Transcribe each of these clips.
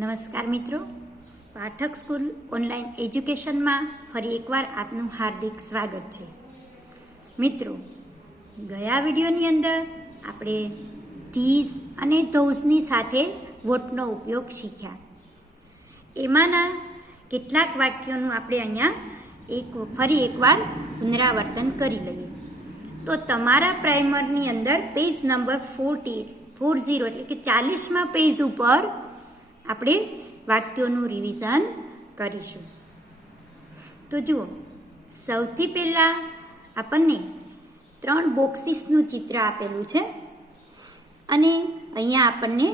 નમસ્કાર મિત્રો, Pathak school online એજ્યુકેશનમાં ફરી એકવાર આપનું હાર્દિક સ્વાગત છે. મિત્રો, ગયા વિડીયોની અંદર આપણે ધીઝ અને ધોઝની સાથે વોટનો ઉપયોગ શીખ્યા. એમાંના કેટલાક વાક્યોનું આપણે અહીંયા ફરી એકવાર પુનરાવર્તન કરી લઈએ. તો તમારા પ્રાઇમરની અંદર પેજ નંબર 40 એટલે કે 40માં પેજ ઉપર આપણે વાક્યોનું રિવિઝન કરીશું. તો જુઓ, સૌથી પહેલાં આપણને 3 બોક્સીસનું ચિત્ર આપેલું છે અને અહીંયા આપણને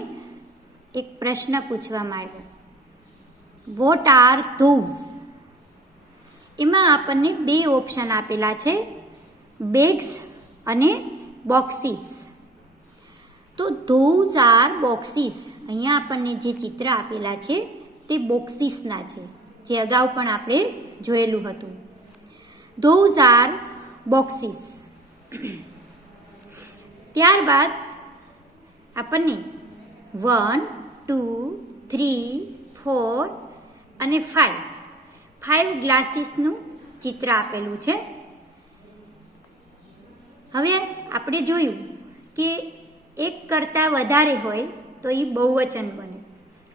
એક પ્રશ્ન પૂછવામાં આવ્યો, વોટ આર ધોઝ? એમાં આપણને 2 ઓપ્શન આપેલા છે, બેગ્સ અને બોક્સીસ. તો ધોઝ આર બોક્સીસ, અહીંયા આપણને જે ચિત્ર આપેલા છે તે બોક્સીસના છે, જે અગાઉ પણ આપણે જોયેલું હતું. Those are boxes. ત્યારબાદ આપણને 1, 2, 3, 4 અને 5 ગ્લાસીસનું ચિત્ર આપેલું છે. હવે આપણે જોયું કે એક કરતાં વધારે હોય તો એ બહુવચન બને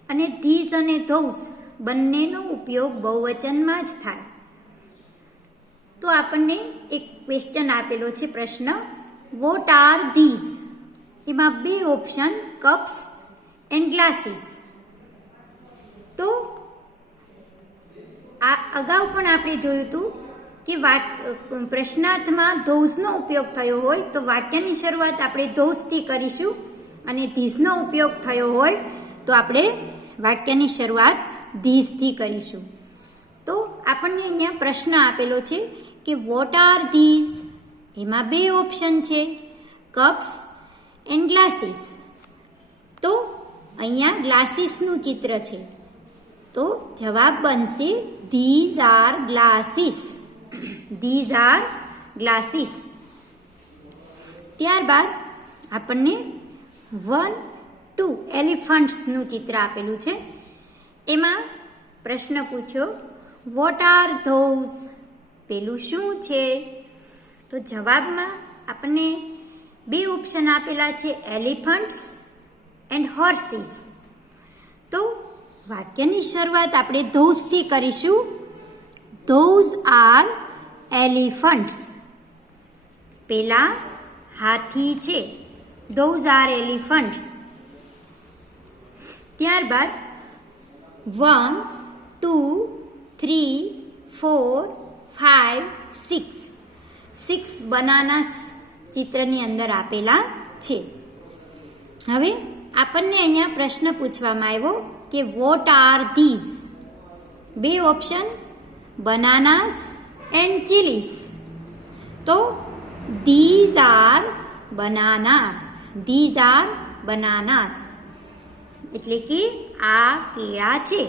અને ધીઝ અને ધોઝ બંનેનો ઉપયોગ બહુવચનમાં જ થાય. તો આપણને એક ક્વેશ્ચન આપેલો છે, પ્રશ્ન, વોટ આર ધીઝ? એમાં 2 ઓપ્શન, કપ્સ એન્ડ ગ્લાસીસ. તો આ અગાઉ પણ આપણે જોયું હતું કે પ્રશ્નાર્થમાં ધોઝનો ઉપયોગ થયો હોય તો વાક્યની શરૂઆત આપણે ધોઝથી કરીશું અને ધીઝનો ઉપયોગ થયો હોય તો આપણે વાક્યની શરૂઆત ધીઝથી કરીશું. તો આપણને અહીંયા પ્રશ્ન આપેલો છે કે વોટ આર ધીઝ? એમાં 2 ઓપ્શન છે, કપ્સ એન્ડ ગ્લાસીસ. તો અહીંયા ગ્લાસીસનું ચિત્ર છે, તો જવાબ બનશે these are glasses. These are glasses. ત્યારબાદ આપણને 1, 2 એલિફન્ટ્સનું ચિત્ર આપેલું છે. એમાં પ્રશ્ન પૂછ્યો, વોટ આર ધોઝ? પેલું શું છે? તો જવાબમાં આપણને 2 ઓપ્શન આપેલા છે, એલિફન્ટ્સ એન્ડ હોર્સીસ. તો વાક્યની શરૂઆત આપણે ધોઝથી કરીશું. Those R elephants. પેલા હાથી છે, ધોઝ આર એલિફન્ટ્સ. ત્યારબાદ 1, 2, 3, 4, 5, 6 બનાના ચિત્રની અંદર આપેલા છે. હવે આપણને અહીંયા પ્રશ્ન પૂછવામાં આવ્યો કે what are these? 2 option, bananas and chillies. તો these are bananas. These are bananas એટલે કે આ કેળા છે.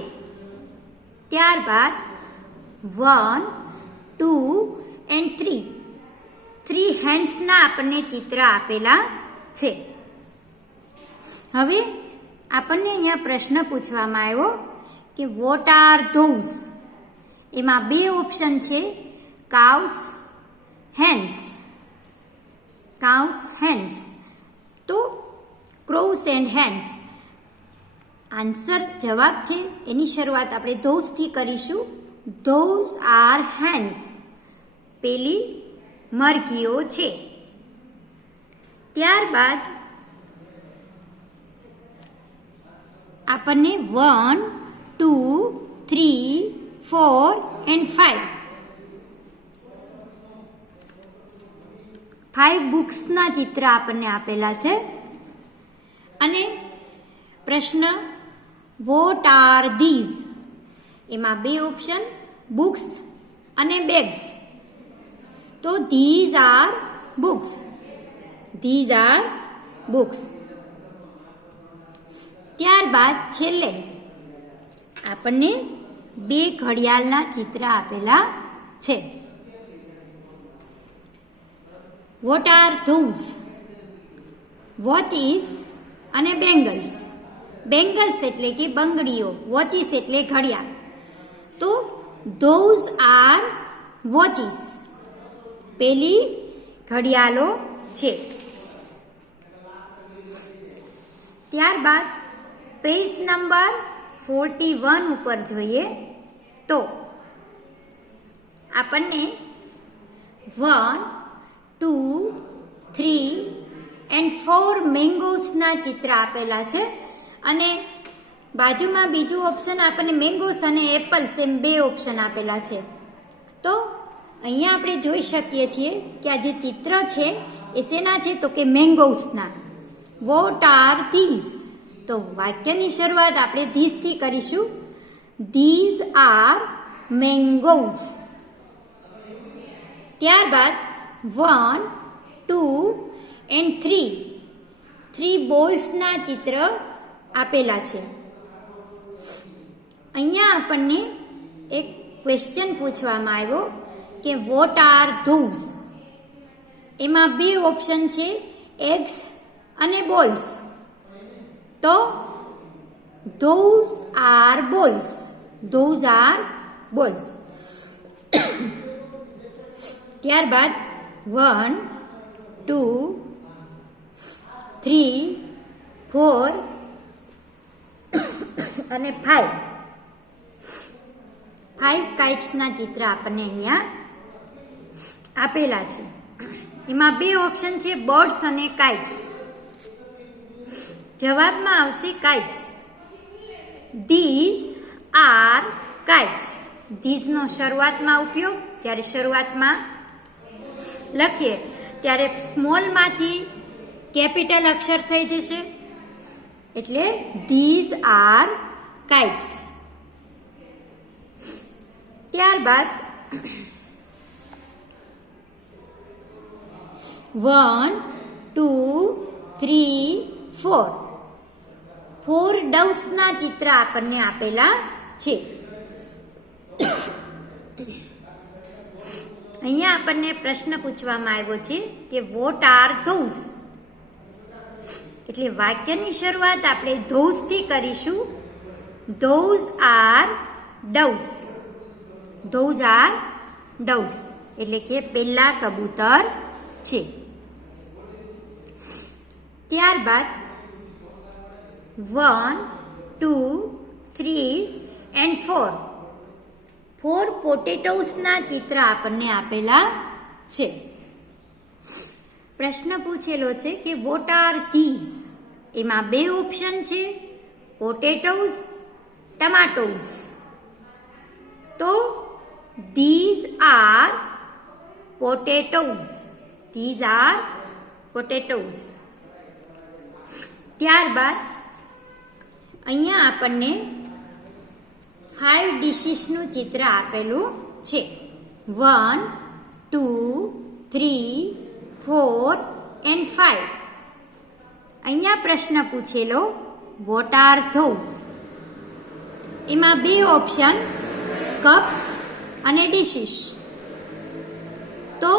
ત્યારબાદ 1, 2 એન્ડ 3 હેન્ડ્સના આપણને ચિત્ર આપેલા છે. હવે આપણને અહીંયા પ્રશ્ન પૂછવામાં આવ્યો કે વોટ આર ધોઝ? એમાં 2 ઓપ્શન છે, કાઉસ હેન્ડ્સ. Cows hands. તો ક્રોસ એન્ડ હેન્ડ્સ. આન્સર જવાબ છે એની શરૂઆત આપણે ધોઝથી કરીશું. Those R hands. પેલી મરઘીઓ છે. ત્યારબાદ આપણને 1, 2, 3, 4 એન્ડ 5 બુક્સના ચિત્ર આપણને આપેલા છે અને પ્રશ્ન, વોટ આર ધીઝ? એમાં 2 ઓપ્શન, બુક્સ અને બેગ્સ. તો these are books. These are books. ત્યારબાદ છેલ્લે આપણને 2 ઘડિયાળના ચિત્ર આપેલા છે. What are those? વોચીસ અને બેંગલ્સ. બેંગલ્સ એટલે કે બંગડીઓ, વોચીસ એટલે ઘડિયાળ. તો ધોઝ આર વોચીસ, પેલી ઘડિયાળો છે. ત્યારબાદ પેજ નંબર 41 ઉપર જોઈએ તો આપણને 1, 2, 3 and 4 મેંગોસના ચિત્ર આપેલા છે અને બાજુમાં બીજું ઓપ્શન આપણને મેંગોસ અને એપલ્સ એમ બે ઓપ્શન આપેલા છે. તો અહીંયા આપણે જોઈ શકીએ છીએ કે આ જે ચિત્ર છે એ શેના છે તો કે મેંગોસના. Vote are this? તો વાક્યની શરૂઆત આપણે ધીઝ થી કરીશું. These are mangoes. ત્યારબાદ 1, 2 and 3 બોલ્સના ચિત્ર આપેલા છે. અહીંયા આપણને એક ક્વેશ્ચન પૂછવામાં આવ્યો કે વોટ આર ધોઝ? એમાં બે ઓપ્શન છે, એગ્સ અને બોલ્સ. તો those are balls. Those are balls. ત્યારબાદ 1, 2, 3, 4 અને 5 કાઇટ્સના ચિત્ર આપણને અહીંયા આપેલા છે. એમાં બે ઓપ્શન છે, બર્ડ્સ અને કાઇટ્સ. જવાબમાં આવશે કાઇટ્સ. These are kites. ધીઝનો શરૂઆતમાં ઉપયોગ, જ્યારે શરૂઆતમાં લખીએ ત્યારે સ્મોલમાંથી કેપિટલ અક્ષર થઈ જશે એટલે ધીઝ આર કાઇટ્સ. ત્યારબાદ 1, 2, 3, 4 ડવ્સના ચિત્ર આપણને આપેલા છે. અહીંયા આપણને પ્રશ્ન પૂછવામાં આવ્યો છે કે વોટ આર ધોઝ? એટલે વાક્યની શરૂઆત આપણે ધોઝ થી કરીશું. Those are doves. Those are doves એટલે કે પેલા કબૂતર છે. ત્યારબાદ 1, 2, 3 and 4 પોટેટોસના ચિત્ર આપણને આપેલા છે. પ્રશ્ન પૂછેલો છે કે વોટ આર ધીઝ? એમાં બે ઓપ્શન છે, પોટેટોસ, ટમાટોસ. તો these R potatoes. These are potatoes. ત્યારબાદ અહીંયા આપણને 5 ડિશીસનું ચિત્ર આપેલું છે. 1, 2, 3, 4 and 5. અહીંયા પ્રશ્ન પૂછેલો વોટ આર ધોઝ? એમાં બે ઓપ્શન, કપ્સ અને ડિશીસ. તો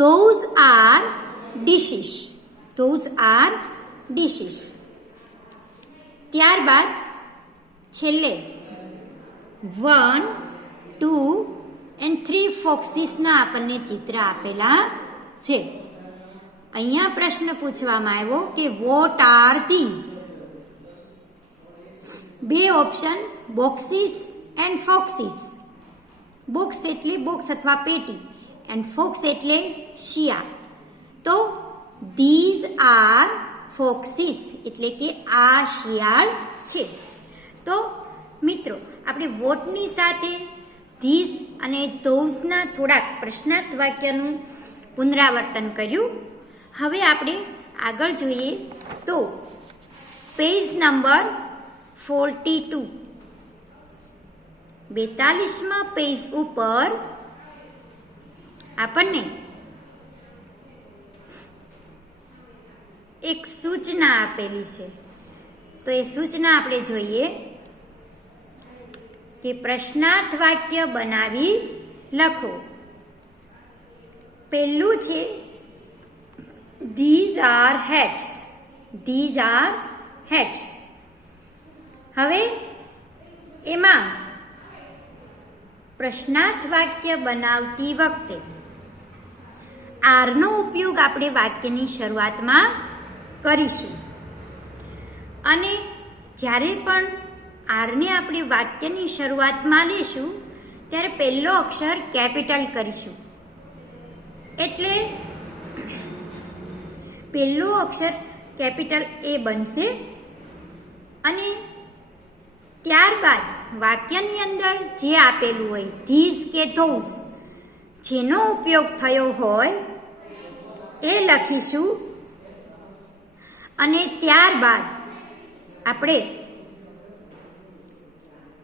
those are dishes. Those are dishes. ત્યારબાદ છેલ્લે 1, 2 and 3 ફોક્સીસના આપણને ચિત્ર આપેલા છે. અહીંયા પ્રશ્ન પૂછવામાં આવ્યો કે વોટ આર ધીઝ? બે ઓપ્શન, બોક્સીસ એન્ડ ફોક્સીસ. બોક્સ એટલે બોક્સ અથવા પેટી એન્ડ ફોક્સ એટલે શિયાળ. તો ધીઝ આર ફોક્સીસ એટલે કે આ શિયાળ છે. તો મિત્રો આપણે વોટની સાથે ધીઝ અને ધોઝના થોડાક પ્રશ્નાર્થ વાક્યનું પુનરાવર્તન કર્યું. હવે આપણે આગળ જોઈએ તો પેજ નંબર 42 42માં પેજ ઉપર આપણને એક સૂચના આપેલી છે. તો એ સૂચના આપણે જોઈએ કે પ્રશ્નાર્થ વાક્ય બનાવી લખો. પહેલું છે these are hats. These are hats. હવે એમાં પ્રશ્નાર્થ વાક્ય બનાવતી વખતે આરનો ઉપયોગ આપણે વાક્યની શરૂઆતમાં કરીશું. અને જ્યારે પણ આરને આપણે વાક્યની શરૂઆતમાં લેશું ત્યારે પહેલો અક્ષર કેપિટલ કરીશું. એટલે પહેલો અક્ષર કેપિટલ એ બનશે. અને ત્યારબાદ વાક્યની અંદર જે આપેલું હોય ધીસ કે ધોઝ, જેનો ઉપયોગ થયો હોય એ લખીશું. અને ત્યારબાદ આપણે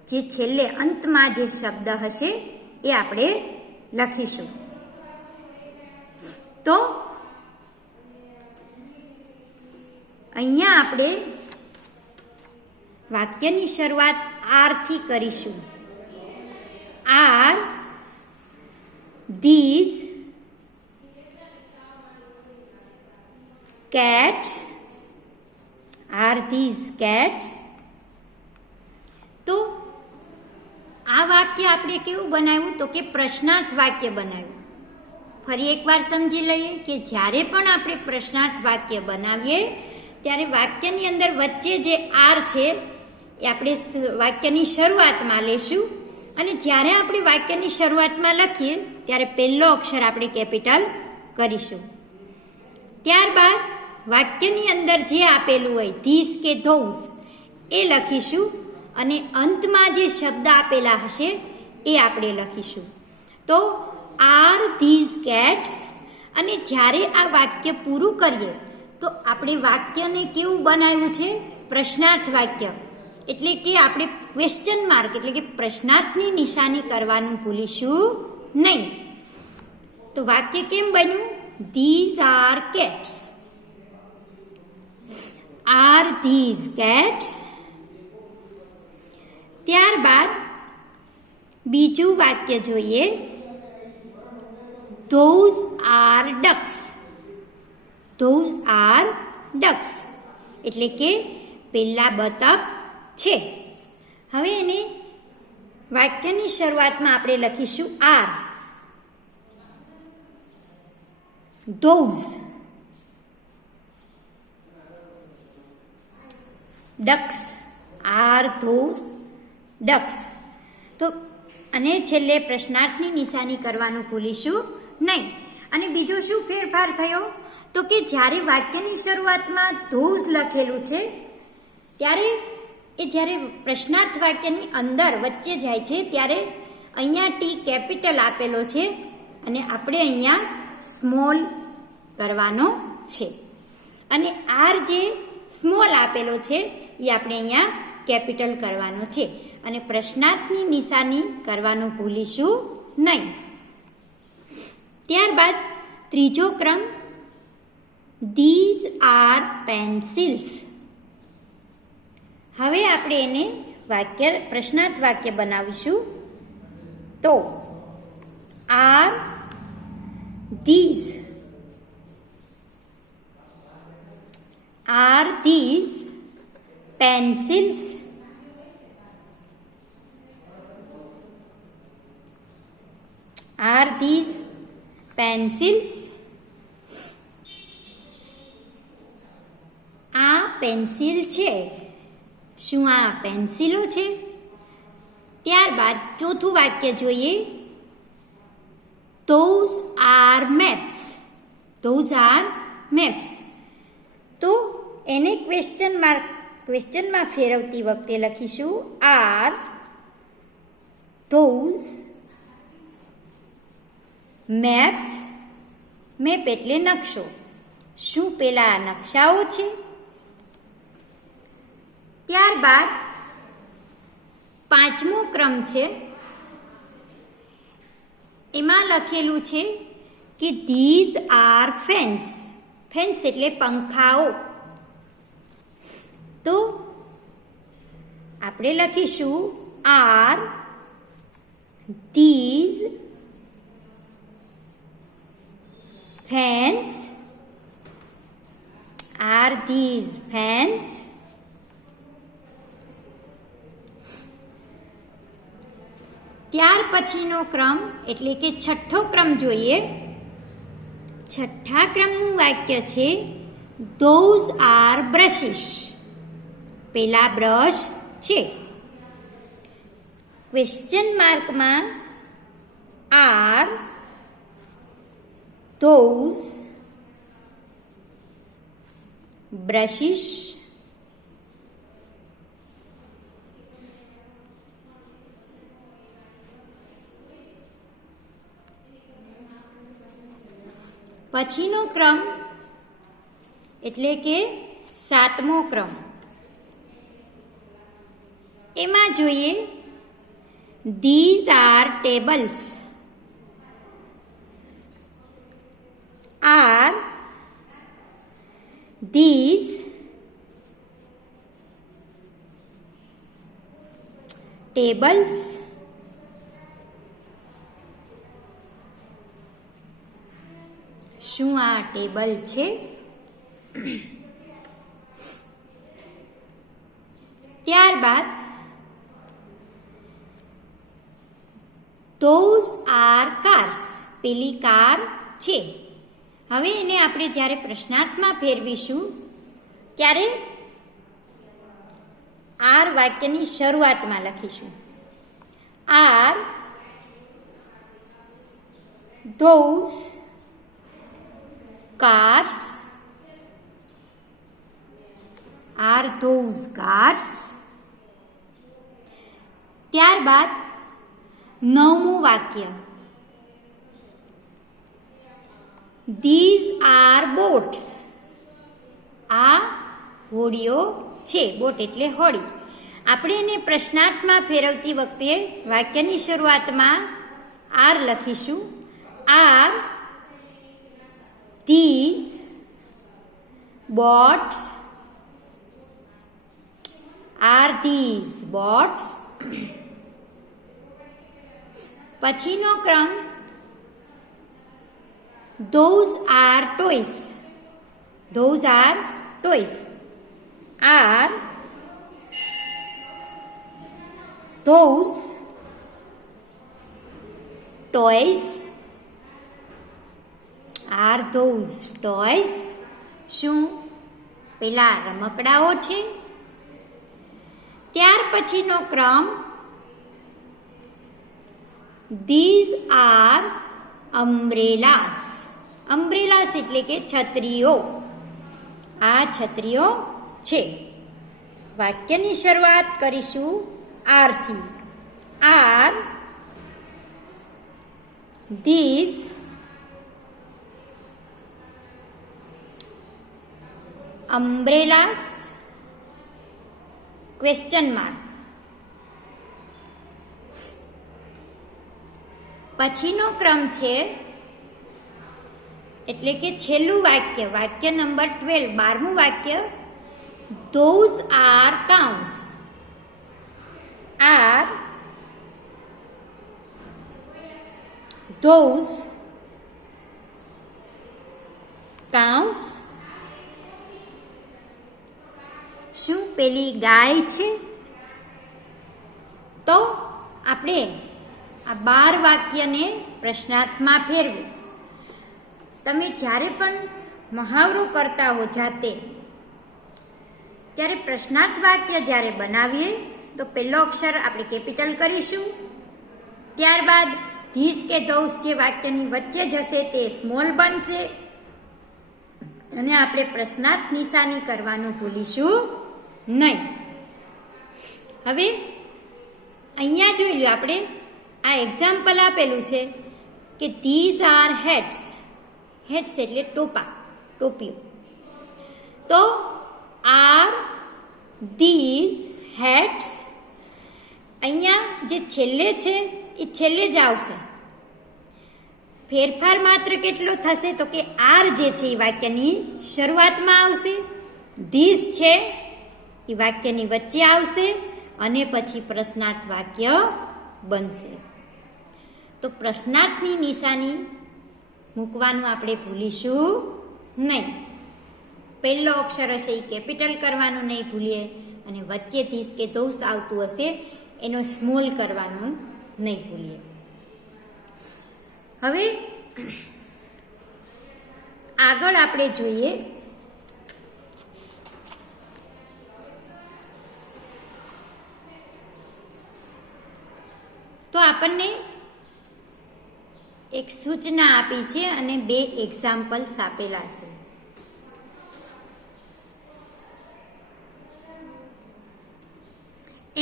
જે છેલ્લે અંતમાં જે શબ્દ હશે એ આપણે લખીશું. તો અહીંયા આપણે વાક્યની શરૂઆત આરથી કરીશું. Are these cats, are these cats? તો આ વાક્ય આપણે કેવું બનાવ્યું? તો કે પ્રશ્નાર્થ વાક્ય બનાવ્યું. ફરી એકવાર સમજી લઈએ કે જ્યારે પણ આપણે પ્રશ્નાર્થ વાક્ય બનાવીએ ત્યારે વાક્યની અંદર વચ્ચે જે આર છે એ આપણે વાક્યની શરૂઆતમાં લેશું. અને જ્યારે આપણે વાક્યની શરૂઆતમાં લખીએ ત્યારે પહેલો અક્ષર આપણે કેપિટલ કરીશું. ત્યારબાદ વાક્યની અંદર જે આપેલું હોય ધીસ કે ધોઝ એ લખીશું. અને અંતમાં જે શબ્દ આપેલા હશે એ આપણે લખીશું. તો આર ધીઝ કેટ્સ. અને જ્યારે આ વાક્ય પૂરું કરીએ તો આપણે વાક્યને કેવું બનાવ્યું છે? પ્રશ્નાર્થ વાક્ય. એટલે કે આપણે ક્વેશ્ચન માર્ક એટલે કે પ્રશ્નાર્થની નિશાની કરવાનું ભૂલીશું નહીં. તો વાક્ય કેમ બન્યું? These are cats. Are these cats. ત્યારબાદ બીજું વાક્ય જોઈએ. Those are ducks. Those are ducks એટલે કે પેલા બતક છે. હવે એને વાક્યની શરૂઆતમાં આપણે લખીશું are. Those ducks. Are those ducks. તો અને છેલ્લે પ્રશ્નાર્થની નિશાની કરવાનું ભૂલીશું નહીં. અને બીજો શું ફેરફાર થયો? તો કે જ્યારે વાક્યની શરૂઆતમાં ધોઝ લખેલું છે ત્યારે એ જ્યારે પ્રશ્નાર્થ વાક્યની અંદર વચ્ચે જાય છે ત્યારે અહીંયા ટી કેપિટલ આપેલો છે અને આપણે અહીંયા સ્મોલ કરવાનો છે. અને આર જે સ્મોલ આપેલો છે એ આપણે અહીંયા કેપિટલ કરવાનો છે. અને પ્રશ્નાર્થની નિશાની કરવાનું ભૂલીશું નહીં. ત્યારબાદ ત્રીજો ક્રમ ધીઝ આર પેન્સિલ્સ. હવે આપણે એને વાક્ય પ્રશ્નાર્થ વાક્ય બનાવીશું. તો are this. R these pencils. R these pencils. આ પેન્સિલ છે. શું આ પેન્સિલો છે? ત્યારબાદ ચોથું વાક્ય જોઈએ. Those are maps. Those are maps. તો એને ક્વેશ્ચનમાં ફેરવતી વખતે લખીશું આર ધોઝ મેપ્સ. મેપ એટલે નકશો. શું પેલા નકશાઓ છે? ત્યારબાદ પાંચમો ક્રમ છે. એમાં લખેલું છે કે ધીઝ આર ફેન્સ. ફેન્સ એટલે પંખાઓ. તો આપણે લખીશું are these fans. Are these fans? ત્યાર પછીનો ક્રમ એટલે કે છઠ્ઠો ક્રમ જોઈએ. છઠ્ઠા ક્રમનું વાક્ય છે ધોઝ આર બ્રશિસ. પેલા બ્રશ છે. ક્વેશ્ચન માર્કમાં આર ધોઝ બ્રશિસ પછીનો ક્રમ એટલે કે સાતમો ક્રમ, એમાં જોઈએ these are tables. Are these tables. શું આ ટેબલ છે? ત્યારબાદ ધોઝ આર કાર્સ. પેલી કાર છે. હવે એને આપણે જ્યારે પ્રશ્નાર્થમાં ફેરવીશું ત્યારે આર વાક્યની શરૂઆતમાં લખીશું. Are those cars. Are those cars? ત્યારબાદ નવમું વાક્ય These are boats. આ હોડીઓ છે. બોટ એટલે હોડી. આપણે એને પ્રશ્નાર્થમાં ફેરવતી વખતે વાક્યની શરૂઆતમાં આર લખીશું. Are these boats. Are these boats? પછીનો ક્રમ those are toys. Those are toys. Are those toys? Are those toys? શું પેલા રમકડાઓ છે? ત્યાર પછીનો ક્રમ These are umbrellas. Umbrellas એટલે કે છત્રીઓ. આ છત્રીઓ છે. વાક્યની શરૂઆત કરીશું આરથી. Are these umbrellas? Question mark. પછીનો ક્રમ છે એટલે કે છેલ્લું વાક્ય, વાક્ય નંબર 12, 12મું વાક્ય Those are cows. Are those cows? શું પેલી ગાય છે? તો આપણે આ 12 વાક્યને પ્રશ્નાર્થમાં ફેરવી. તમે જ્યારે પણ મહાવરો કરતા હો જાતે, ત્યારે પ્રશ્નાર્થ વાક્ય જ્યારે બનાવીએ તો પહેલો અક્ષર આપણે કેપિટલ કરીશું. ત્યારબાદ ધીસ કે ધોઝ જે વાક્યની વચ્ચે જશે તે સ્મોલ બનશે અને આપણે પ્રશ્નાર્થ નિશાની કરવાનું ભૂલીશું નહીં. હવે અહીંયા જોઈ લો, આપણે આ એક્ઝામ્પલ આપેલું છે કે ધીઝ આર હેટ્સ. હેટ્સ એટલે ટોપા, ટોપીઓ. તો આર ધીઝ હેટ્સ. અહીંયા જે છેલ્લે છે એ છેલ્લે જ આવશે. ફેરફાર માત્ર કેટલો થશે તો કે આર જે છે એ વાક્યની શરૂઆતમાં આવશે, ધીઝ છે એ વાક્યની વચ્ચે આવશે અને પછી પ્રશ્નાર્થ વાક્ય બનશે. તો પ્રશ્નાર્થની નિશાની મૂકવાનું આપણે ભૂલીશું નહીં. પહેલો અક્ષર હશે એ કેપિટલ કરવાનું નહીં ભૂલીએ અને વચ્ચે ધીસ કે ધોઝ આવતું હશે એનો સ્મોલ કરવાનું નહીં ભૂલીએ. હવે આગળ આપણે જોઈએ તો આપણને એક સૂચના આપી છે અને 2 એક્ઝામ્પલ્સ આપેલા છે.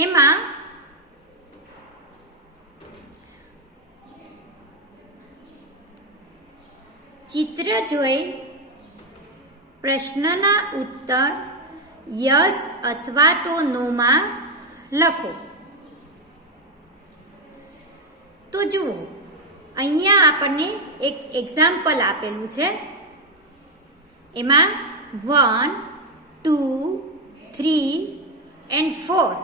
એમાં ચિત્ર જોઈ પ્રશ્નના ઉત્તર યસ અથવા તો નોમાં લખો. તો જુઓ, અહીંયા આપણને એક એક્ઝામ્પલ આપેલું છે. એમાં 1, 2, 3 and 4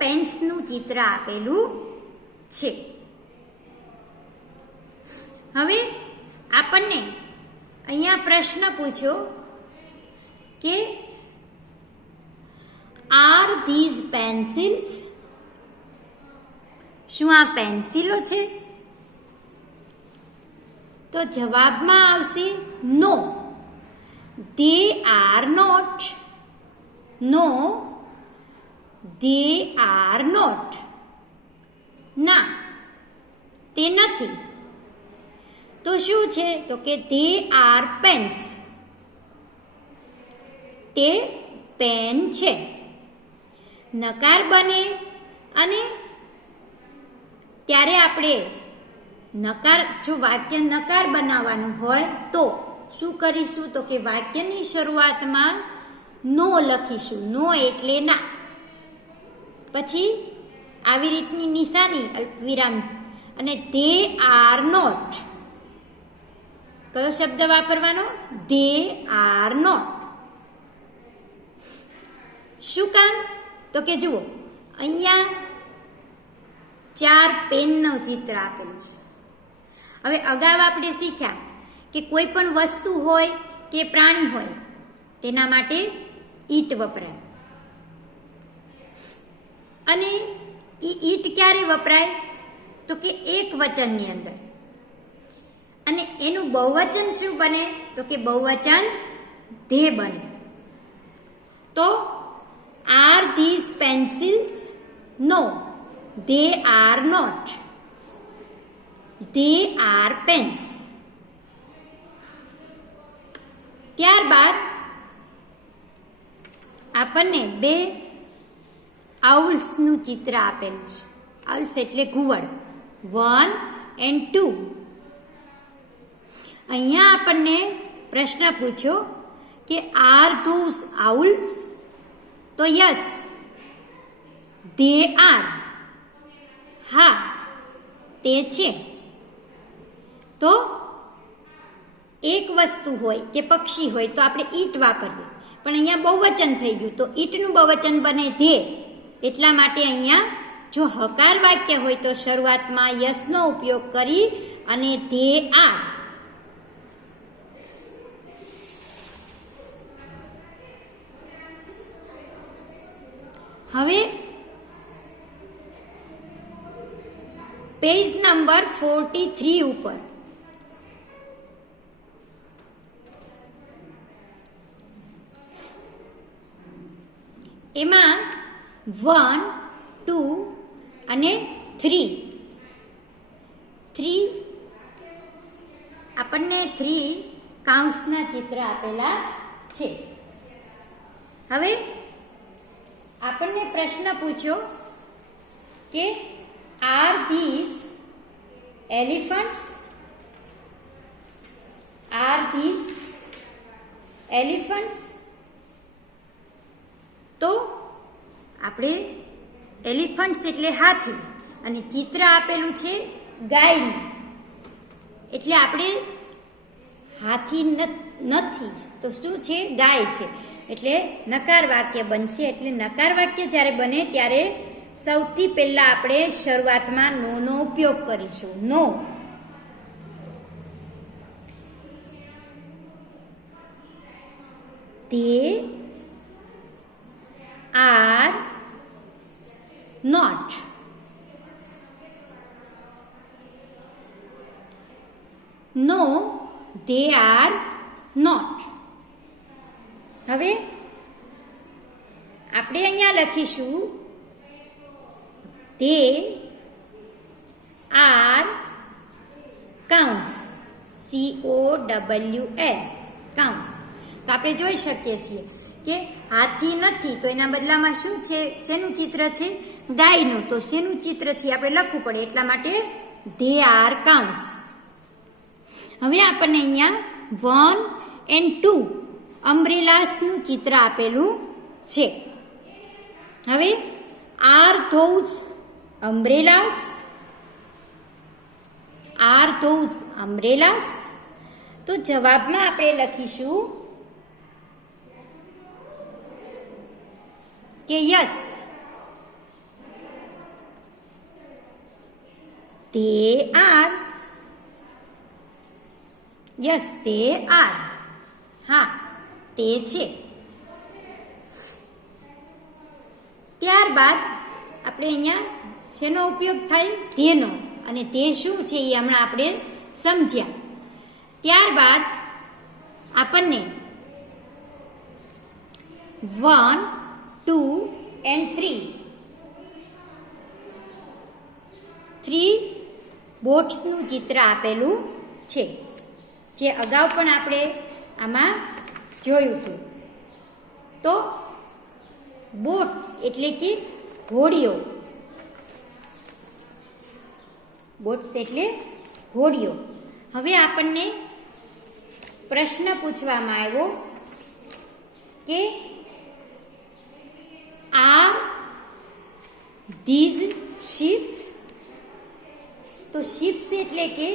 પેન્સનું ચિત્ર આપેલું છે. હવે આપણને અહીંયા પ્રશ્ન પૂછ્યો કે આર ધીઝ પેન્સિલ્સ, શું આ પેન્સિલો છે? તો જવાબમાં આવશે no, they are not. No, they are not. ના, તે નથી. તો શું છે? તો કે ધે આર પેન્સ, તે પેન છે. નકાર બને અને ત્યારે આપણે નકાર, જો વાક્ય નકાર બનાવવાનું હોય તો શું કરીશું? તો કે વાક્યની શરૂઆતમાં નો લખીશું. નો એટલે ના, પછી આવી રીતની નિશાની અલ્પવિરામ અને ધે આર નોટ. કયો શબ્દ વાપરવાનો? They are not. શું કામ? તો કે જુઓ, અહીંયા 4 પેનનું ચિત્ર આપેલું છે. હવે અગાઉ આપણે શીખ્યા કે કોઈ પણ વસ્તુ હોય કે પ્રાણી હોય તેના માટે ઈંટ વપરાય. અને ઈંટ ક્યારે વપરાય? તો કે એક વચનની અંદર. અને એનું બહુવચન શું બને? તો કે બહુવચન ધે બને. તો are these pencils? No, they are not. They are pens. ત્યારબાદ આપણને 2 આઉલ્સનું ચિત્ર આપેલું છે. આઉલ્સ એટલે ઘુવડ. 1 and 2. અહીંયા આપણને પ્રશ્ન પૂછ્યો કે આર ધોઝ આઉલ્સ? તો યસ, ધે આર. હા, તે છે. તો એક વસ્તુ હોય કે પક્ષી હોય તો આપણે ઈટ વાપરીએ, પણ અહીંયા બહુવચન થઈ ગયું તો ઈટનું બહુવચન બને ધે. એટલા માટે અહીંયા જો હકાર વાક્ય હોય તો શરૂઆતમાં યસનો ઉપયોગ કરી અને ધે આર. હવે પેજ નંબર 43 ઉપર એમાં 1, 2 અને 3 આપણને 3 કાઉન્સના ચિત્ર આપેલા છે. હવે આપણને પ્રશ્ન પૂછ્યો કે are these elephants? Are these elephants? તો આપણે એલિફન્ટ્સ એટલે હાથી અને ચિત્ર આપેલું છે ગાયનું, એટલે આપણે હાથી નથી તો શું છે? ગાય છે. એટલે નકાર વાક્ય બનશે. એટલે નકાર વાક્ય જ્યારે બને ત્યારે સૌથી પહેલા આપણે શરૂઆતમાં નો ઉપયોગ કરીશું. No. They are not. They are not. હવે આપણે અહીંયા લખીશું they are cows, COWS cows. તો આપણે જોઈ શકીએ છીએ કે હાથી નથી તો એના બદલામાં શું છે, શેનું ચિત્ર છે, ગાયનું. તો શેનું ચિત્ર છે આપણે લખવું પડે, એટલા માટે ધે આર કાઉન્સ. હવે આપણને અહીંયા 1 and 2 અમ્બ્રેલાસનું ચિત્ર આપેલું છે. હવે આર ધોઝ અમ્બ્રેલાસ, આર ધોઝ અમ્બ્રેલાસ. તો જવાબમાં આપણે લખીશું કે યસ, તે આર. યસ, તે આર. હા, તે છે. ત્યારબાદ આપણે અહીંયા શેનો ઉપયોગ થાય, ધેનો. અને તે શું છે એ હમણાં આપણે સમજ્યા. ત્યારબાદ આપણને 1, 2 and 3 બોટ્સનું ચિત્ર આપેલું છે, જે અગાઉ પણ આપણે આમાં જોયું હતું. તો બોટ એટલે કે હોડીઓ, બોટ્સ એટલે હોડીઓ. હવે આપણને પ્રશ્ન પૂછવામાં આવ્યો કે આર ધીઝ શિપ્સ. તો શિપ્સ એટલે કે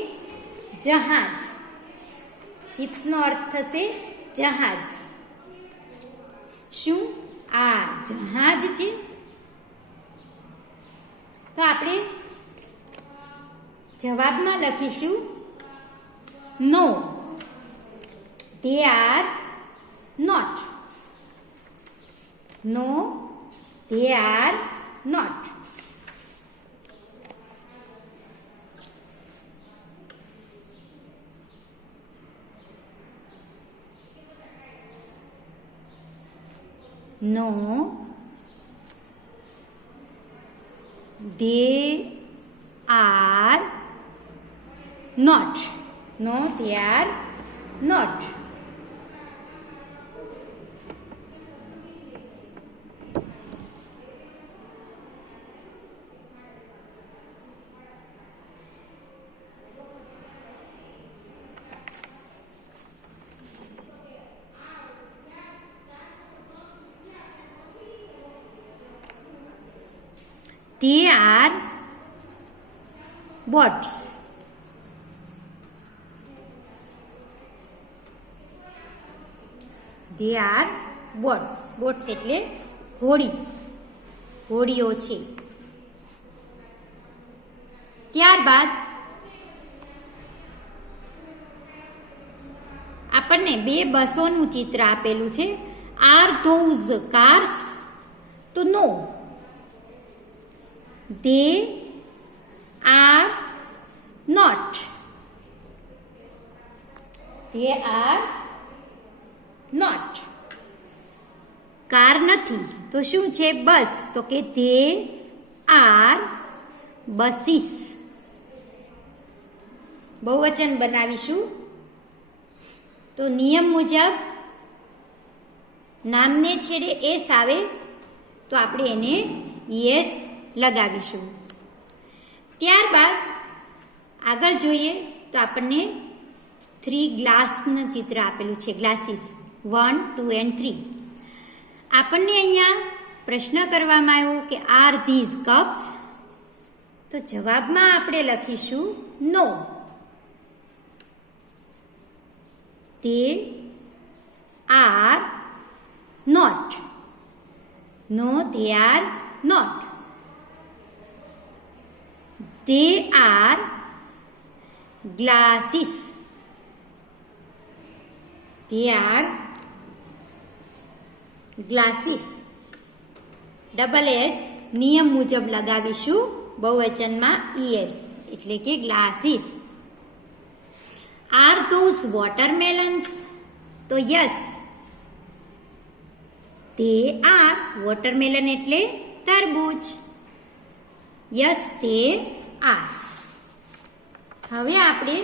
જહાજ. શિપ્સનો અર્થ થશે જહાજ. શું આ જહાજ છે? તો આપણે જવાબમાં લખીશું no, they are not. No, they are not. No, they are not. No, they are not. They are boats. They are boats. Boats એટલે હોડી, હોડીઓ છે. ત્યારબાદ આપણને 2 બસોનું ચિત્ર આપેલું છે. R those cars? તો નો, they are not. They are not. Car નથી તો શું છે, બસ. તો કે they are buses. બહુવચન બનાવીશું તો નિયમ મુજબ નામને છેડે એસ આવે તો આપણે એને યસ લગાવીશું. ત્યારબાદ આગળ જોઈએ તો આપણને 3 ગ્લાસનું ચિત્ર આપેલું છે, ગ્લાસીસ 1, 2 and 3. આપણને અહીંયા પ્રશ્ન કરવામાં આવ્યો કે આર ધીઝ કપ્સ? તો જવાબમાં આપણે લખીશું no, they are not. No, they are not. They are glasses. They are glasses. Double S નિયમ મુજબ લગાવીશું બહુવચનમાં es એટલે કે ગ્લાસીસ. R those વોટરમેલન્સ? તો યસ, તે આર. વોટરમેલન એટલે તરબૂચ. યસ, તે આર. હવે આપણે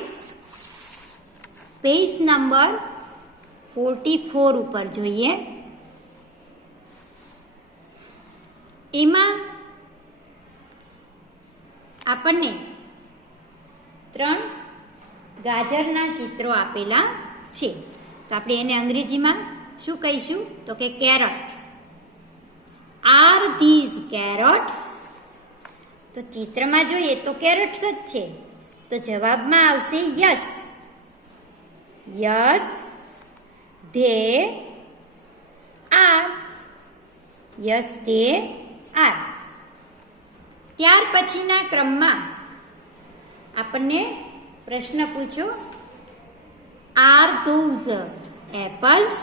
પેજ નંબર 44 ઉપર જોઈએ. એમાં આપણને 3 ગાજરના ચિત્રો આપેલા છે. તો આપણે એને અંગ્રેજીમાં શું કહીશું? તો કે કેરટ્સ. Are these કેરટ્સ? તો ચિત્રમાં જોઈએ તો કેરટ્સ જ છે, તો જવાબમાં આવશે yes. Yes, they are. Yes, they are. ત્યાર પછીના ક્રમમાં આપણને પ્રશ્ન પૂછો, are those apples?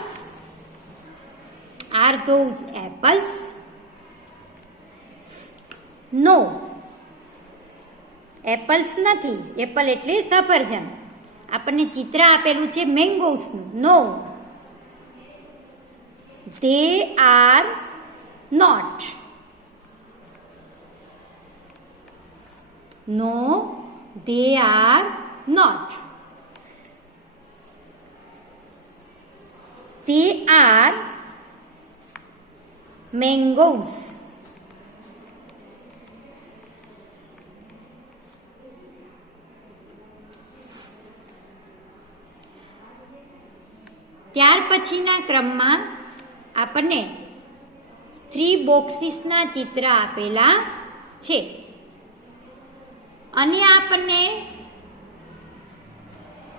Are those apples? No, apples નથી. એપલ એટલે સફરજન. આપણને ચિત્ર આપેલું છે મેંગોસનું. No, they are not. No, they are not. They are mangoes. ત્યાર પછીના ક્રમમાં આપણને 3 બોક્સીસના ચિત્ર આપેલા છે અને આપણને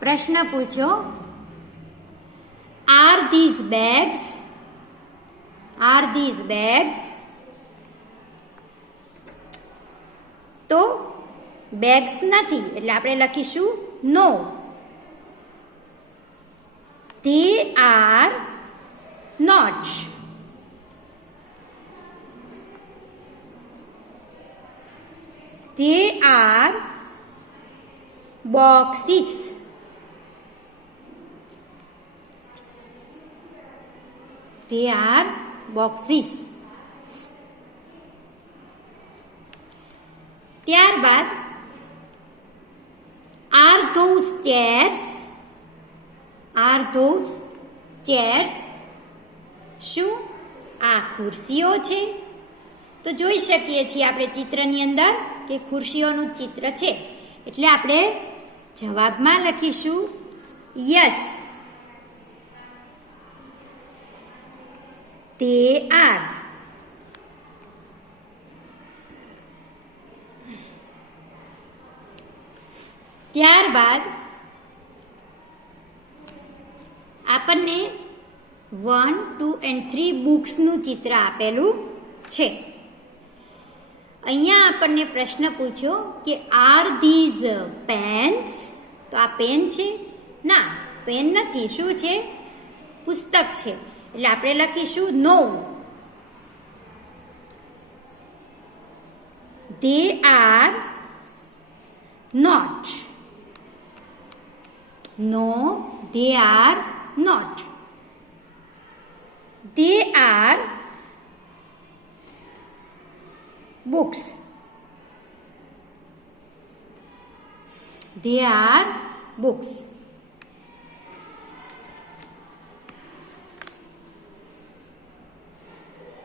પ્રશ્ન પૂછો, are these bags? Are these bags? તો બેગ્સ નથી, એટલે આપણે લખીશું નો. They are not. They are boxes. They are boxes. ત્યારબાદ are those chairs? Are those chairs? શું આ ખુરશીઓ છે? તો જોઈ શકીએ છીએ આપણે ચિત્રની અંદર કે ખુરશીઓનું ચિત્ર છે, એટલે આપણે જવાબમાં લખીશું યસ, તે આર. ત્યારબાદ આપણને 1, 2 and 3 બુક્સનું ચિત્ર આપેલું છે. અહીંયા આપણને પ્રશ્ન પૂછ્યો કે આર ધીઝ પેન્સ? તો આ પેન છે? ના, પેન નથી. શું છે? પુસ્તક છે. એટલે આપણે લખીશું no. They are not. No, they are not. They are books. They are books.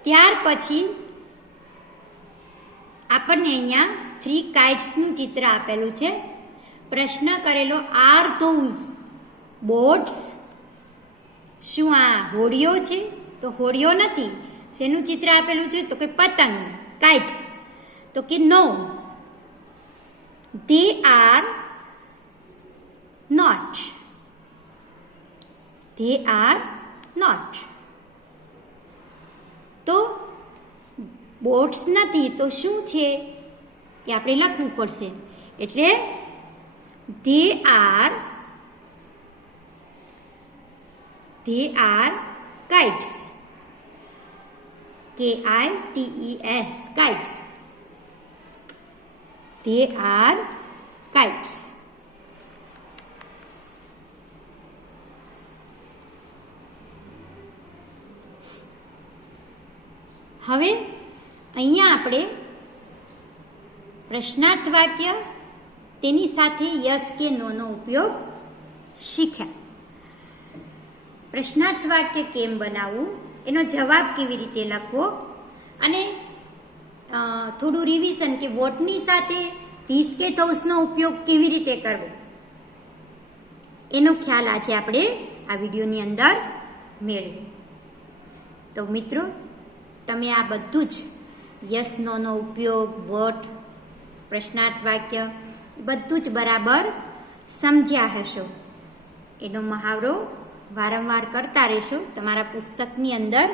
ત્યાર પછી આપણને અહીંયા 3 કાઇટ્સનું ચિત્ર આપેલું છે. પ્રશ્ન કરેલો, આર ધોઝ બોટ્સ? શું આ હોડીઓ છે? તો હોડીઓ નથી. શેનું ચિત્ર આપેલું છે? તો કે પતંગ, કાઇટ્સ. તો કે no, they are not. They are not. તો બોટ્સ નથી તો શું છે એ આપણે લખવું પડશે. એટલે they are kites. KITES, kites. They are kites. હવે અહીંયા આપણે પ્રશ્નાર્થ વાક્ય તેની સાથે યસ કે નોનો ઉપયોગ શીખ્યા. પ્રશ્નાર્થ વાક્ય કેમ બનાવવું, એનો જવાબ કેવી રીતે લખવો અને થોડું રિવિઝન કે વોટની સાથે ધીસ કે ધૌસનો ઉપયોગ કેવી રીતે કરવો એનો ખ્યાલ આજે આપણે આ વિડીયોની અંદર મેળવ્યો. તો મિત્રો, તમે આ બધું જ યસ નોનો ઉપયોગ, વોટ, પ્રશ્નાર્થ વાક્ય બધું જ બરાબર સમજ્યા હશો. એનો મહાવરો વારંવાર કરતા રહેશો, તમારા પુસ્તકની અંદર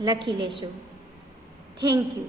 લખી લેશો. Thank you.